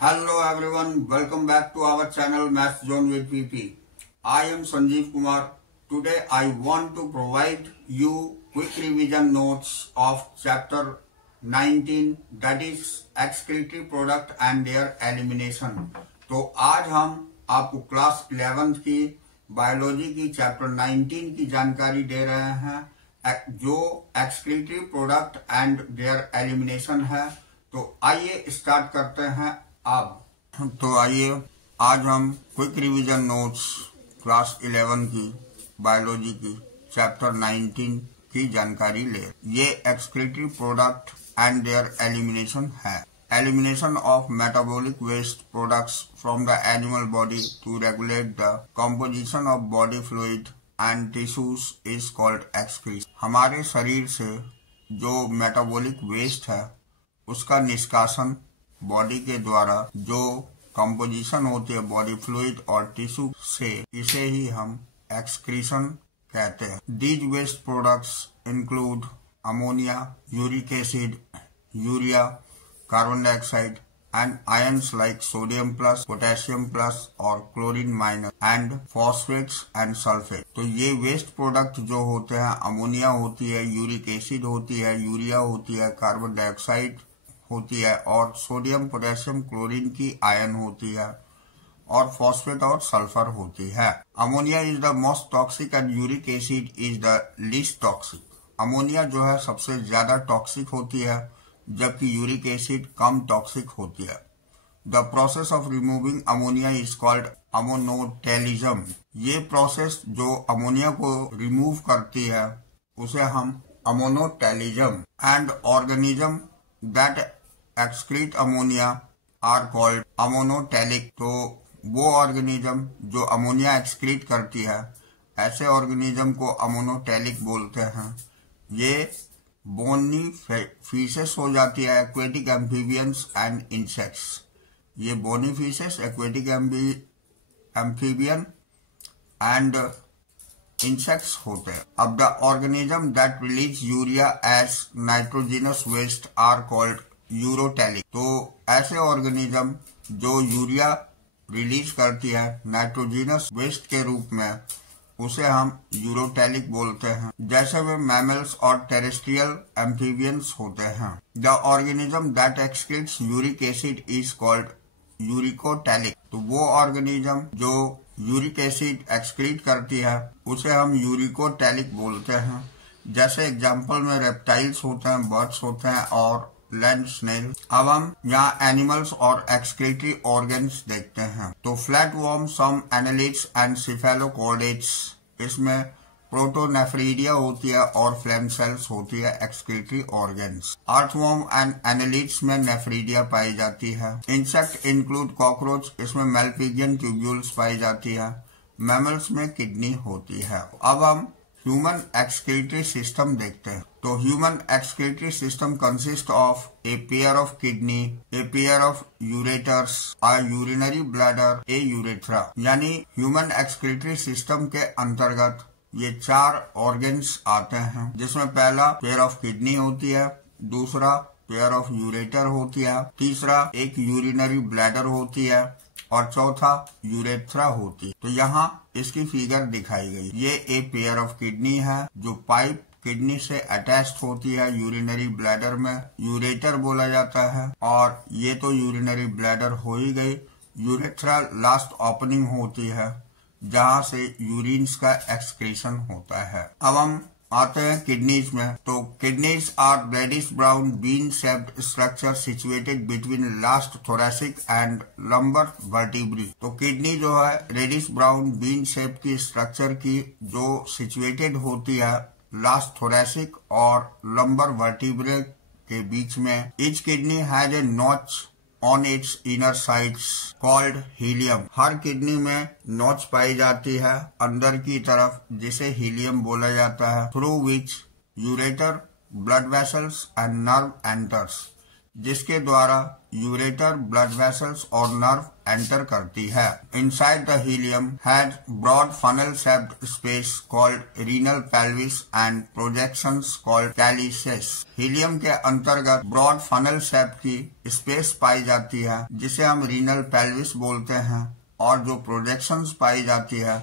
Hello everyone, welcome back to our channel Math Zone with PP. I am Sanjeev Kumar. Today I want to provide you quick revision notes of chapter 19 that is excretory product and their elimination. तो आज हम आपको class 11 की biology की chapter 19 की जानकारी दे रहे हैं जो excretory product and there elimination है। तो आइए स्टार्ट करते हैं अब। तो आइए आज हम क्विक रिवीजन नोट्स क्लास 11 की बायोलॉजी की चैप्टर 19 की जानकारी ले। ये excretory product and there elimination है। Elimination of metabolic waste products from the animal body to regulate the composition of body fluid and tissues is called excretion. हमारे शरीर से जो मेटाबॉलिक वेस्ट है उसका निष्कासन बॉडी के द्वारा जो कंपोजिशन होती है बॉडी फ्लूइड और टिश्यू से, इसे ही हम एक्सक्रीशन कहते हैं। These waste products include ammonia, uric acid, urea, carbon dioxide and ions like sodium plus, potassium plus और chlorine minus and phosphates and sulfate। तो ये वेस्ट प्रोडक्ट जो होते हैं अमोनिया होती है, यूरिक एसिड होती है, यूरिया होती है, कार्बन डाइऑक्साइड होती है और सोडियम, पोटेशियम, क्लोरीन की आयन होती है और फॉस्फेट और सल्फर होती है। Ammonia is the most toxic and uric acid is the least toxic. Ammonia जो है सबसे ज्यादा टॉक्सिक होती है जबकि यूरिक एसिड कम टॉक्सिक होती है। The process of removing ammonia is called ammonotelism. ये प्रोसेस जो अमोनिया को रिमूव करती है उसे हम ammonotelism and organism that excrete ammonia are called ammonotelic. तो वो ऑर्गेनिज्म जो अमोनिया एक्सक्रीट करती है ऐसे ऑर्गेनिज्म को अमोनोटैलिक बोलते हैं। ये बोनी फिशेस हो जाती है, एक्वेटिक एम्फीबियंस एंड इंसेक्ट्स। ये bony fishes, aquatic amphibian and insects होते हैं। अब the organism that release urea as nitrogenous waste are called ureotelic. तो ऐसे ऑर्गेनिज्म जो यूरिया रिलीज करती है नाइट्रोजिनस वेस्ट के रूप में उसे हम यूरोटैलिक बोलते हैं। जैसे वे मैमल्स और टेरेस्ट्रियल एम्फीबियंस होते हैं। The organism that excretes uric acid is called uricotelic. तो वो ऑर्गेनिज्म जो यूरिक एसिड एक्सक्रीट करती है उसे हम यूरिकोटैलिक बोलते हैं। जैसे एग्जाम्पल में रेप्टाइल्स होते हैं, बर्ड्स होते हैं और लैंड स्नेल। अब हम यहाँ एनिमल्स और एक्सक्रीटरी ऑर्गन्स देखते हैं। तो flat worm, some annelids and cephalochordates, इसमें प्रोटोनेफ्रीडिया होती है और फ्लेम सेल्स होती है excretory organs. Earthworm and annelids में नेफ्रीडिया पाई जाती है। इंसेक्ट इंक्लूड कॉकरोच, इसमें मेलपिगियन ट्यूब्यूल्स पाई जाती है। मैमल्स में किडनी होती है। अब हम ह्यूमन एक्सक्रीटरी सिस्टम देखते हैं। तो human excretory system consist of a pair of kidney, a pair of ureters, a urinary bladder, A urethra. यानी ह्यूमन एक्सक्रीटरी सिस्टम के अंतर्गत ये 4 ऑर्गन्स आते हैं, जिसमें पहला पेयर ऑफ किडनी होती है, दूसरा पेयर ऑफ यूरेटर होती है, तीसरा एक यूरिनरी ब्लैडर होती है और चौथा यूरेथ्रा होती है। तो यहाँ इसकी फिगर दिखाई गई। ये एक पेयर ऑफ किडनी है जो पाइप किडनी से अटैच्ड होती है यूरिनरी ब्लैडर में, यूरेटर बोला जाता है। और ये तो यूरिनरी ब्लैडर हो ही गई। यूरेथ्रा लास्ट ओपनिंग होती है जहाँ से यूरिन्स का एक्सक्रीशन होता है। अब हम आते हैं किडनीज में। तो kidneys are reddish brown bean shaped structure situated between last thoracic and lumbar vertebrae. तो किडनी जो है रेडिश ब्राउन बीन शेप की स्ट्रक्चर की जो सिचुएटेड होती है लास्ट थोरेसिक और लंबर वर्टिब्रे के बीच में। Each kidney has a notch on its inner sides called hilum. हर किडनी में नॉच पाई जाती है अंदर की तरफ जिसे हीलियम बोला जाता है। Through which ureter, blood vessels and nerve enters. जिसके द्वारा यूरेटर ब्लड वेसल्स और नर्व एंटर करती है। Inside the hilum has broad funnel shaped space called renal pelvis and projections called calyces. Hilum के अंतर्गत ब्रॉड फनल शेप की space पाई जाती है जिसे हम रीनल पेल्विस बोलते हैं, और जो प्रोजेक्शंस पाई जाती है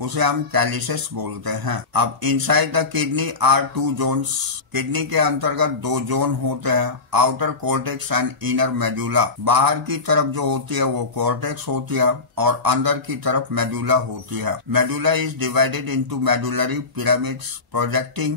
उसे हम कैलिसेस बोलते हैं। अब inside the kidney are 2 zones. किडनी के अंतर्गत 2 जोन होते हैं, outer cortex and inner medulla. बाहर की तरफ जो होती है वो कॉर्टेक्स होती है और अंदर की तरफ मेडुला होती है। Medulla is divided into medullary pyramids projecting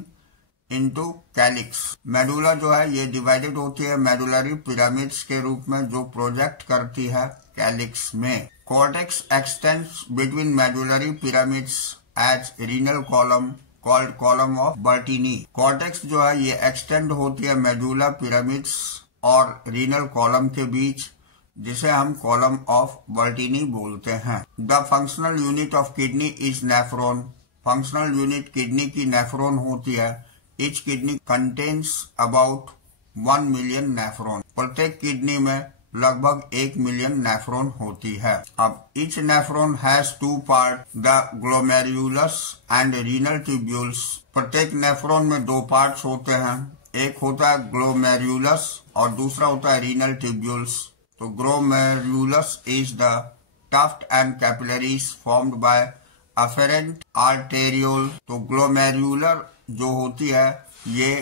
into calyx. Medulla जो है ये डिवाइडेड होती है मेडुलरी पिरामिड्स के रूप में जो प्रोजेक्ट करती है कैलिक्स में। Cortex extends between medullary pyramids as renal column called column of Bertini। Cortex जो है ये extend होती है medulla pyramids और renal column के बीच, जिसे हम column of Bertini बोलते हैं। The functional unit of kidney is nephron। Functional unit kidney की nephron होती है। Each kidney contains about 1 million nephron। प्रत्येक किडनी में लगभग 1 मिलियन नेफ्रॉन होती है। अब each nephron has 2 parts, the glomerulus and renal tubules। प्रत्येक नेफ्रॉन में 2 पार्ट्स होते हैं, एक होता है ग्लोमेरुलस और दूसरा होता है रीनल ट्यूब्यूल्स। तो glomerulus is the tuft and capillaries formed by afferent arteriole. तो ग्लोमेरुलर जो होती है ये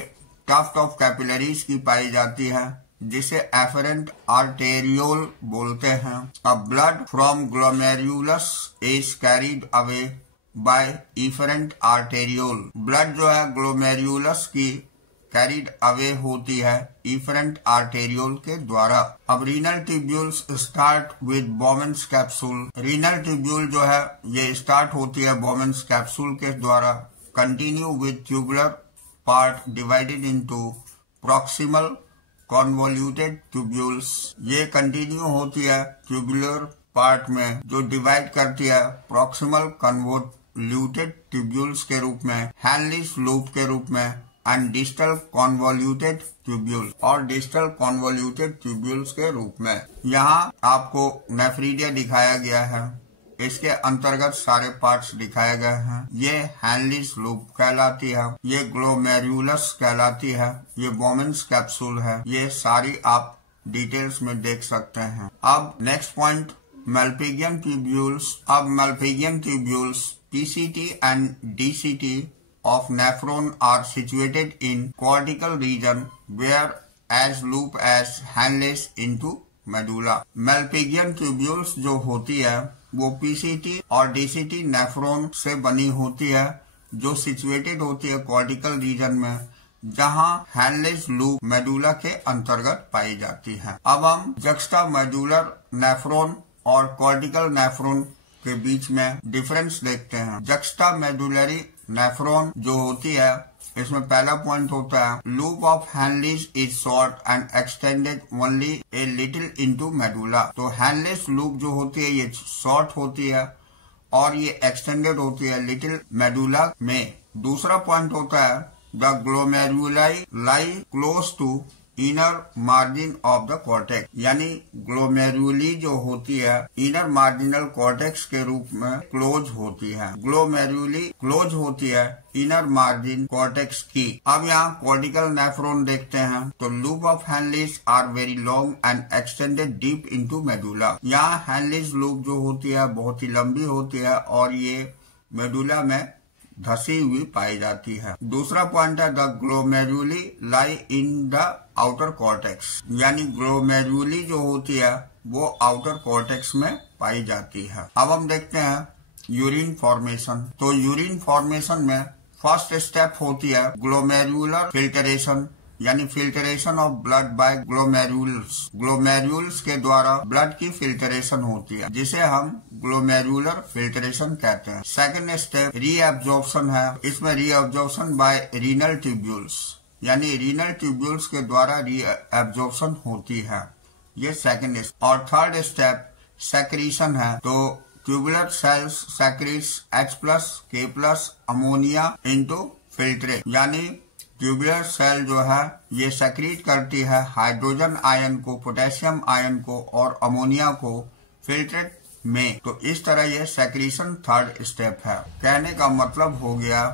टफ्ट ऑफ कैपिलरीज की पाई जाती है, जिसे एफरेंट आर्टेरियोल बोलते हैं। अब blood from glomerulus is carried away by efferent arteriole. Blood जो है ग्लोमेरुलस की कैरीड अवे होती है इफरेंट आर्टेरियोल के द्वारा। अब renal tubules start with बोमेंस capsule. Renal tubule जो है ये स्टार्ट होती है बोमेंस कैप्सूल के द्वारा, continue with tubular part divided into proximal convoluted tubules. ये कंटिन्यू होती है ट्यूबुलर पार्ट में जो डिवाइड करती है प्रॉक्सिमल कन्वोल्यूटेड ट्यूब्यूल्स के रूप में, हैनलिस लूप के रूप में, एंड डिस्टल कॉन्वोल्यूटेड ट्यूब्यूल और डिस्टल कॉन्वोल्यूटेड ट्यूब्यूल्स के रूप में। यहाँ आपको नेफ्रीडिया दिखाया गया है, इसके अंतर्गत सारे पार्ट्स दिखाए गए हैं। ये हैनलिस लूप कहलाती है, ये ग्लोमेरुलस कहलाती है, ये बोमेंस कैप्सूल है। ये सारी आप डिटेल्स में देख सकते हैं। अब नेक्स्ट पॉइंट, मल्पिगियन ट्यूब्यूल्स। अब malpighian tubules PCT and DCT of nephron are situated in cortical region where as loop as Henle's into medulla। Malpighian tubules जो होती है वो PCT और DCT नेफ्रॉन से बनी होती है, जो सिचुएटेड होती है कॉर्टिकल रीजन में, जहां हैनलेस लूप मेडुला के अंतर्गत पाई जाती है। अब हम जक्स्टा मेडुलर नेफ्रॉन और कॉर्टिकल नेफ्रॉन के बीच में डिफरेंस देखते हैं। जक्स्टा मेडुलरी नेफ्रॉन जो होती है, इसमें पहला पॉइंट होता है loop of Henle's is short and extended only a little into medulla. तो हैनलिस लूप जो होती है ये शॉर्ट होती है और ये एक्सटेंडेड होती है लिटिल मेडुला में। दूसरा पॉइंट होता है the glomeruli lie close to inner margin of the cortex. यानी ग्लोमेरुली जो होती है इनर मार्जिनल कॉर्टेक्स के रूप में क्लोज होती है। ग्लोमेरुली क्लोज होती है इनर मार्जिन कॉर्टेक्स की। अब यहाँ कॉर्टिकल नेफ्रॉन देखते हैं तो loop of Henle's are very long and extended deep into medulla. यहाँ हैनलिस लूप जो होती है बहुत ही लंबी होती है और ये मेडुला में धसी हुई पाई जाती है। दूसरा पॉइंट है the glomeruli lie in the outer cortex. यानी ग्लोमेरुली जो होती है वो आउटर कॉर्टेक्स में पाई जाती है। अब हम देखते हैं यूरिन फॉर्मेशन। तो यूरिन फॉर्मेशन में फर्स्ट स्टेप होती है ग्लोमेरुलर फिल्टरेशन, यानी फिल्टरेशन ऑफ ब्लड बाय ग्लोमेरुल्स। ग्लोमेरुल्स के द्वारा ब्लड की फिल्टरेशन होती है, जिसे हम ग्लोमेरुलर फिल्टरेशन कहते हैं। सेकंड स्टेप रीअब्जॉर्प्शन है। इसमें रीअब्जॉर्प्शन बाय रीनल ट्यूब्यूल्स, यानी रीनल ट्यूब्यूल्स के द्वारा रीअब्जॉर्प्शन होती है, ये सेकंड स्टेप। और थर्ड स्टेप सेक्रीशन है। तो tubular cells secretes H+, K+ ammonia into filtrate, यानी ट्यूबुलर सेल जो है ये सेक्रीट करती है हाइड्रोजन आयन को, पोटेशियम आयन को और अमोनिया को फिल्ट्रेट में। तो इस तरह ये सेक्रीशन थर्ड स्टेप है। कहने का मतलब हो गया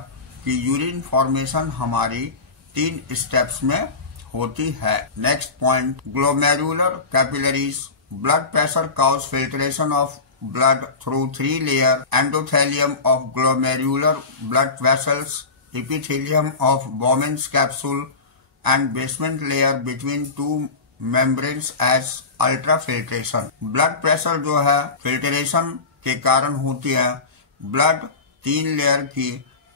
कि यूरिन फॉर्मेशन हमारी 3 स्टेप्स में होती है। Next point, glomerular capillaries. Blood pressure cause filtration of blood through 3 layer endothelium of glomerular blood vessels, epithelium of Bowman's capsule and basement layer between 2 membranes as ultrafiltration। Blood pressure जो है filtration के कारण होती है। Blood 3 layer की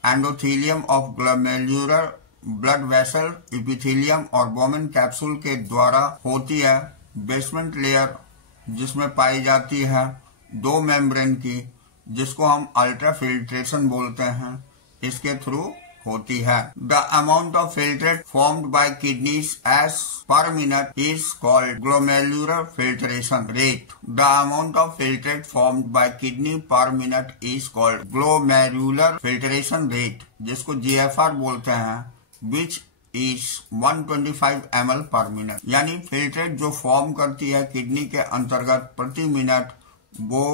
endothelium of glomerular blood vessel, epithelium और Bowman capsule के द्वारा होती है। बेसमेंट लेयर जिसमें पाई जाती है 2 मेम्ब्रेन की, जिसको हम अल्ट्रा फिल्ट्रेशन बोलते हैं, इसके थ्रू होती है। The amount of filtrate formed by kidneys as per minute is called glomerular filtration rate. The amount of filtrate formed by kidney per minute is called glomerular filtration rate, जिसको GFR बोलते हैं, which is 125 ml per minute. यानी filtrate जो form करती है kidney के अंतर्गत प्रति मिनट, वो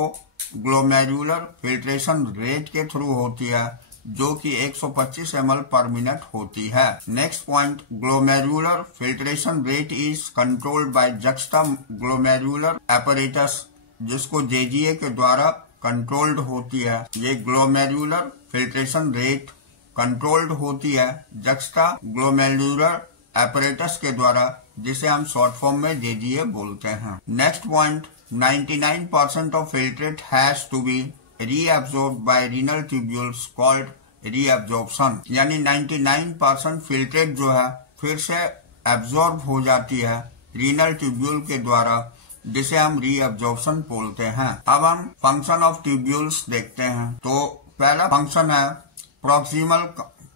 ग्लोमेरुलर फिल्ट्रेशन रेट के थ्रू होती है, जो कि 125 ml पर मिनट होती है। Next point, glomerular filtration rate is controlled by juxta glomerular apparatus, जिसको JGA के द्वारा कंट्रोल्ड होती है। ये ग्लोमेरुलर फिल्ट्रेशन रेट कंट्रोल्ड होती है जक्स्टा ग्लोमेरुलर एपरेटस के द्वारा, जिसे हम शॉर्ट फॉर्म में JGA बोलते हैं। Next point, 99% of filtrate has to be reabsorbed by renal tubules called reabsorption। यानी 99% फिल्ट्रेट जो है फिर से एब्जॉर्ब हो जाती है रीनल ट्यूब्यूल के द्वारा, जिसे हम रीअब्जॉर्प्शन बोलते हैं। अब हम फंक्शन ऑफ ट्यूब्यूल्स देखते हैं। तो पहला फंक्शन है प्रॉक्सिमल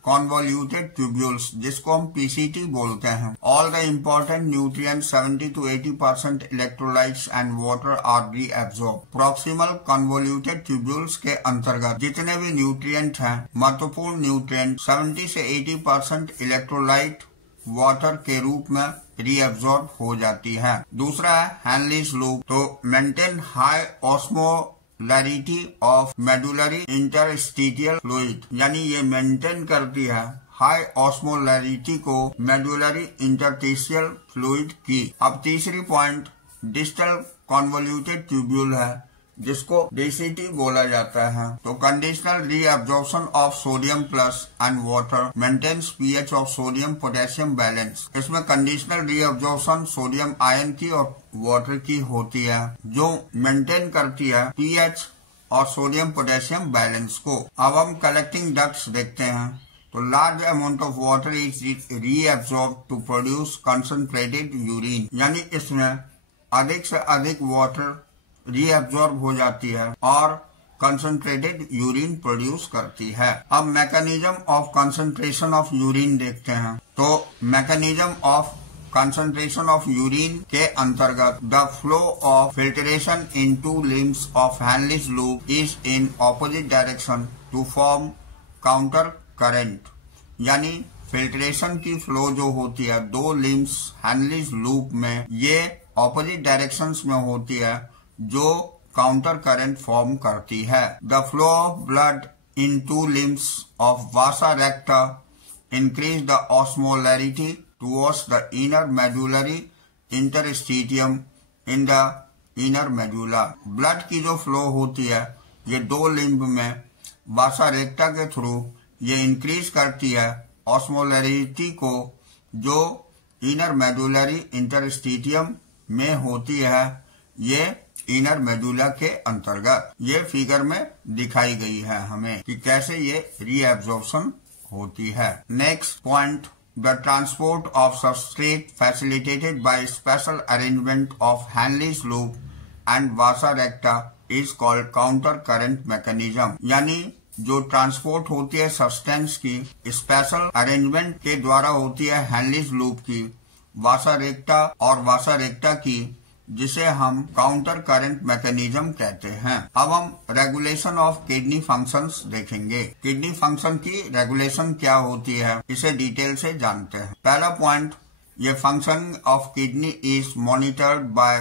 कॉन्वोल्यूटेड ट्यूब्यूल्स, जिसको हम PCT बोलते हैं। All the important nutrients 70 to 80% electrolytes and water are reabsorb. Proximal convoluted tubules के अंतर्गत जितने भी न्यूट्रिएंट हैं, महत्वपूर्ण न्यूट्रिएंट, 70 से 80% इलेक्ट्रोलाइट वाटर के रूप में रीअब्सॉर्ब हो जाती है। दूसरा है हैनलीज लूप। तो maintain high osmolarity of medullary interstitial fluid, यानी ये मेंटेन करती है हाई ऑस्मोलैरिटी को मेडुलरी इंटरस्टिशियल फ्लूइड की। अब तीसरी पॉइंट डिस्टल कॉन्वोल्यूटेड ट्यूब्यूल है, जिसको DCT बोला जाता है। तो conditional reabsorption of sodium plus and water maintains pH of sodium potassium balance. इसमें कंडीशनल रीअब्जॉर्प्शन सोडियम आयन की और वाटर की होती है, जो मेंटेन करती है pH और सोडियम पोटेशियम बैलेंस को। अब हम कलेक्टिंग डक्ट्स देखते हैं। तो large amount of water is reabsorb to produce concentrated urine, यानी इसमें अधिक से अधिक वाटर रीअब्सॉर्ब हो जाती है और कंसंट्रेटेड यूरिन प्रोड्यूस करती है। अब mechanism of concentration of urine देखते हैं। तो mechanism of concentration of urine के अंतर्गत the flow of filtration in 2 limbs of Henle's loop is in opposite direction to form counter current, यानी फिल्ट्रेशन की फ्लो जो होती है 2 limbs हैनलीज लूप में, ये ऑपोजिट डायरेक्शंस में होती है, जो काउंटर करंट फॉर्म करती है। The flow of blood in 2 limbs of Vasa रेक्टा increase the osmolarity towards the inner medullary interstitium in the inner medulla. Blood की जो फ्लो होती है ये 2 लिम्ब में वासा रेक्टा के थ्रू ये इंक्रीज करती है ऑस्मोलैरिटी को, जो इनर मेडुलरी इंटरस्टिशियम में होती है, ये इनर मेडुला के अंतर्गत। ये फिगर में दिखाई गई है हमें कि कैसे ये रीअब्जॉर्प्शन होती है। Next point, the transport of substrate facilitated by special arrangement of Henle's loop and vasa recta is called counter current mechanism, यानी जो ट्रांसपोर्ट होती है सब्सटेंस की स्पेशल अरेंजमेंट के द्वारा होती है हैनलीज लूप की, वासा रेक्टा और वासा रेक्टा की, जिसे हम काउंटर करंट मैकेनिज्म कहते हैं। अब हम रेगुलेशन ऑफ किडनी फंक्शंस देखेंगे। किडनी फंक्शन की रेगुलेशन क्या होती है, इसे डिटेल से जानते हैं। पहला पॉइंट, ये function of kidney is monitored by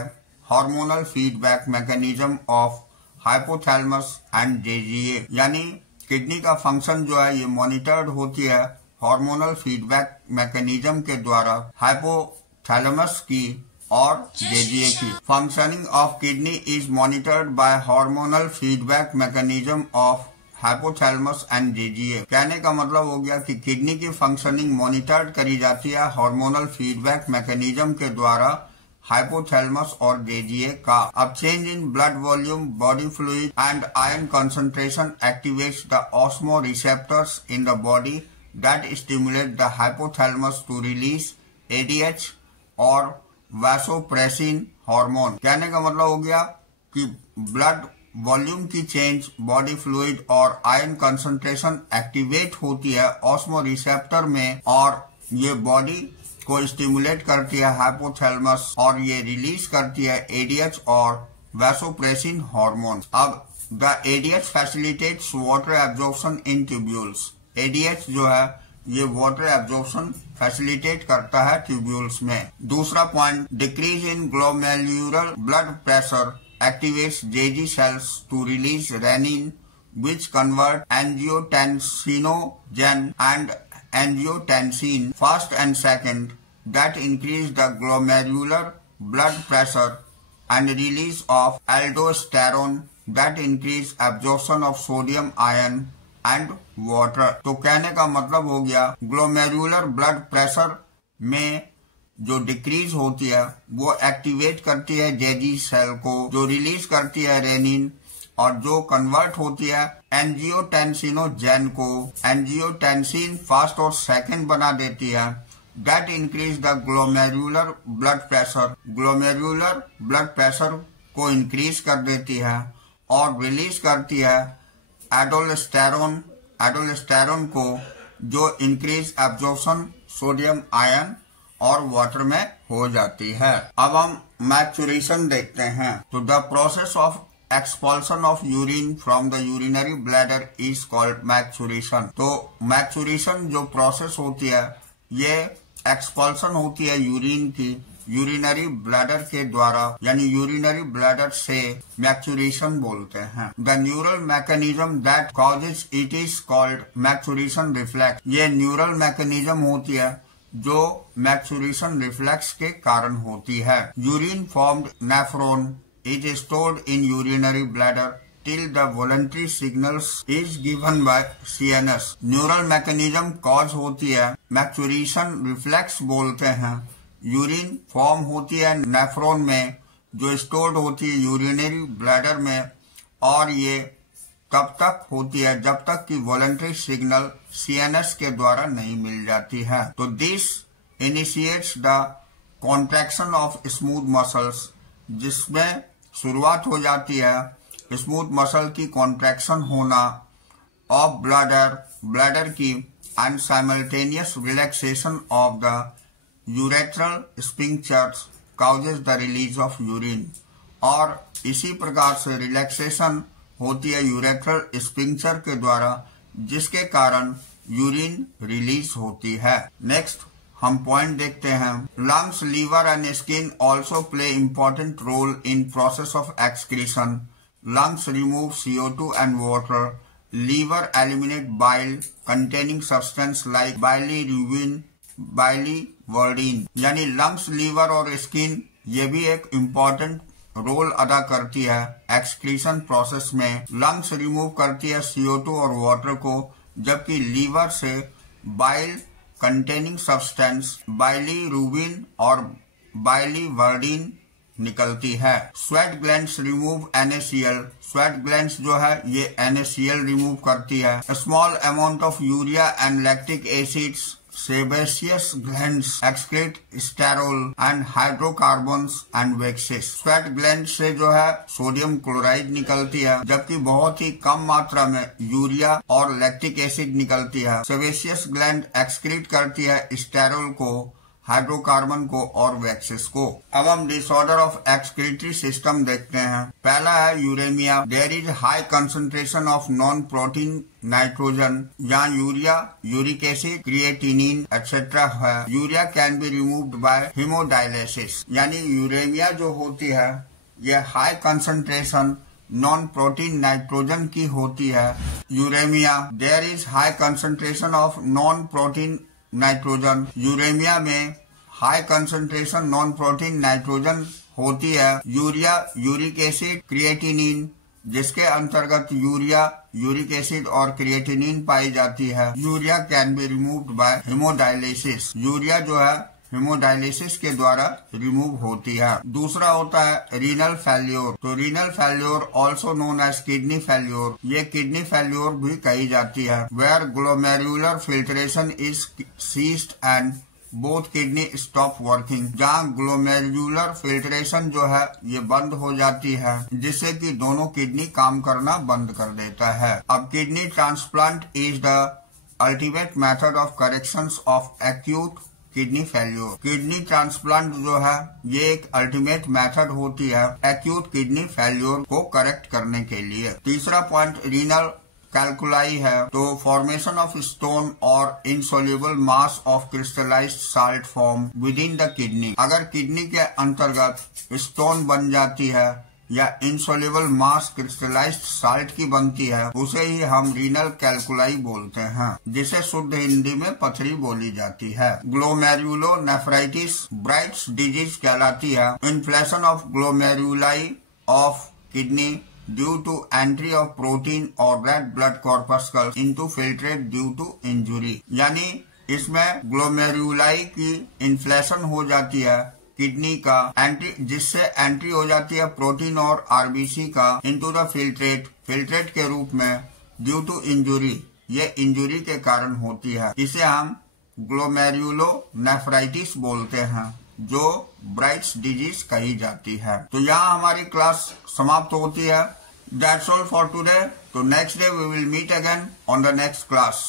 hormonal feedback mechanism of hypothalamus and JGA. यानी किडनी का फंक्शन जो है ये मॉनिटर्ड होती है हार्मोनल फीडबैक मैकेनिज्म के द्वारा हाइपोथैलेमस की और जेजीए की। Functioning of kidney is monitored by hormonal feedback mechanism of hypothalamus and JGA. कहने का मतलब हो गया कि किडनी की फंक्शनिंग मॉनिटर्ड करी जाती है हार्मोनल फीडबैक मैकेनिज्म के द्वारा हाइपोथैलेमस और जेजीए का। अब change in blood volume, body fluid and iron concentration activates the osmo receptors in the body that stimulate the hypothalamus to release ADH और वैसोप्रेसिन हार्मोन। कहने का मतलब हो गया कि ब्लड वॉल्यूम की चेंज, बॉडी फ्लूइड और आयरन कंसंट्रेशन एक्टिवेट होती है ऑस्मो रिसेप्टर में और ये बॉडी को स्टिमुलेट करती है हाइपोथैलेमस और ये रिलीज करती है एडीएच और वैसोप्रेसिन हार्मोन। अब the ADH facilitates water absorption in tubules. ADH जो है ये वाटर एब्जॉर्प्शन फैसिलिटेट करता है ट्यूब्यूल्स में। दूसरा point, decrease in glomerular blood pressure activates JG cells to release renin, which convert angiotensinogen and angiotensin first and second that increase the glomerular blood pressure and release of aldosterone that increase absorption of sodium ion and water। तो कहने का मतलब हो गया glomerular blood pressure में जो decrease होती है वो एक्टिवेट करती है जेजी सेल को, जो रिलीज करती है रेनिन और जो कन्वर्ट होती है एंजियोटेंसिनोजेन को एंजियोटेंसिन फर्स्ट और सेकंड बना देती है। That increase the glomerular blood pressure. Glomerular blood pressure को इंक्रीज कर देती है और रिलीज करती है एडोलेस्टेरोन। एडोलेस्टेरोन को जो इंक्रीज एब्जॉर्प्शन सोडियम आयन और वाटर में हो जाती है। अब हम मैचुरेशन देखते हैं। तो the process of expulsion of urine from the urinary bladder is called maturation. तो मैचुरेशन जो प्रोसेस होती है ये एक्सपल्शन होती है यूरिन की यूरिनरी ब्लैडर के द्वारा, यानी यूरिनरी ब्लैडर से मैचुरेशन बोलते हैं। The neural mechanism that causes it is called maturation reflex. ये न्यूरल मैकेनिज्म होती है जो मैचुरेशन रिफ्लेक्स के कारण होती है। Urine formed nephron is stored in urinary bladder till the voluntary signals is given by CNS. Neural mechanism cause होती है, मैचुरेशन रिफ्लेक्स बोलते हैं। यूरिन फॉर्म होती है नेफ्रॉन में जो स्टोर्ड होती है यूरिनरी ब्लैडर में और ये तब तक होती है जब तक कि वॉलंटरी सिग्नल सीएनएस के द्वारा नहीं मिल जाती है। तो this initiates the contraction of smooth muscles, जिसमें शुरुआत हो जाती है स्मूथ मसल की कॉन्ट्रैक्शन होना ऑफ ब्लैडर की and simultaneous relaxation of the urethral sphincters causes the release of urine. और इसी प्रकार से रिलैक्सेशन होती है यूरेथ्रल स्फिंक्टर के द्वारा, जिसके कारण यूरिन रिलीज होती है। नेक्स्ट हम पॉइंट देखते हैं। Lungs, liver and skin also play important role in process of excretion. Lungs remove CO2 and water. Liver eliminate bile containing substance like bilirubin, biliverdin. यानी लंग्स, लीवर और skin ये भी एक इम्पोर्टेंट रोल अदा करती है एक्सक्रीशन प्रोसेस में। Lungs remove करती है CO2 और वाटर को, जबकि लीवर से बाइल कंटेनिंग सब्सटेंस बाइलीरुबिन और बाइलीवर्डिन निकलती है। Sweat glands remove NaCl। Sweat glands जो है ये NaCl रिमूव करती है। Small amount of urea and lactic acids sebaceous glands excrete sterol and hydrocarbons and waxes। Sweat gland से जो है सोडियम क्लोराइड निकलती है, जबकि बहुत ही कम मात्रा में यूरिया और लैक्टिक एसिड निकलती है। सेबेशियस ग्लैंड एक्सक्रीट करती है स्टेरोल को, हाइड्रोकार्बन को और वैक्सेस को। अब हम डिसऑर्डर ऑफ एक्सक्रीटरी सिस्टम देखते हैं। पहला है uraemia. There is high concentration of non protein nitrogen, यहाँ urea, uric acid, creatinine etcetera है। Urea can be removed by haemodialysis, यानी यूरेमिया जो होती है यह high concentration non protein nitrogen की होती है। Uraemia, there is high concentration of non protein nitrogen. Uraemia में high concentration non protein nitrogen होती है। यूरिया, यूरिक एसिड, क्रिएटिनिन, जिसके अंतर्गत यूरिया, यूरिक एसिड और क्रिएटिनिन पाई जाती है। Urea can be removed by hemodialysis. Urea जो है हेमोडायलिसिस के द्वारा रिमूव होती है। दूसरा होता है रीनल फेल्योर। तो renal failure also known as kidney failure, ये किडनी फेल्योर भी कही जाती है। Where glomerular filtration is ceased and both kidney stop working, जहाँ ग्लोमेरुलर फिल्ट्रेशन जो है ये बंद हो जाती है, जिससे कि दोनों किडनी काम करना बंद कर देता है। अब kidney transplant is the ultimate method of correction of acute kidney failure. Kidney transplant जो है ये एक अल्टीमेट मेथड होती है एक्यूट किडनी फेल्योर को करेक्ट करने के लिए। तीसरा पॉइंट रीनल कैलकुलाई है। तो फॉर्मेशन ऑफ स्टोन और insoluble mass of crystallised salt form with in the kidney. अगर किडनी के अंतर्गत स्टोन बन जाती है या इनसोल्यूबल मास क्रिस्टलाइज्ड साल्ट की बनती है, उसे ही हम रीनल कैलकुलाई बोलते हैं, जिसे शुद्ध हिंदी में पथरी बोली जाती है। ग्लोमेरुलोनेफ्राइटिस ब्राइट्स डिजीज कहलाती है। Inflammation of glomeruli of kidney due to entry of protein और red blood corpuscles into filtrate due to injury, यानी इसमें ग्लोमेरुलाई की इन्फ्लेशन हो जाती है किडनी का एंट्री, जिससे एंट्री हो जाती है प्रोटीन और आरबीसी का इनटू द फिल्ट्रेट के रूप में ड्यू टू इंजुरी, ये इंजुरी के कारण होती है। इसे हम ग्लोमेरुलोनेफ्राइटिस बोलते हैं, जो ब्राइट्स डिजीज कही जाती है। तो यहाँ हमारी क्लास समाप्त होती है। That's all for today. तो next day we will meet again on the next class.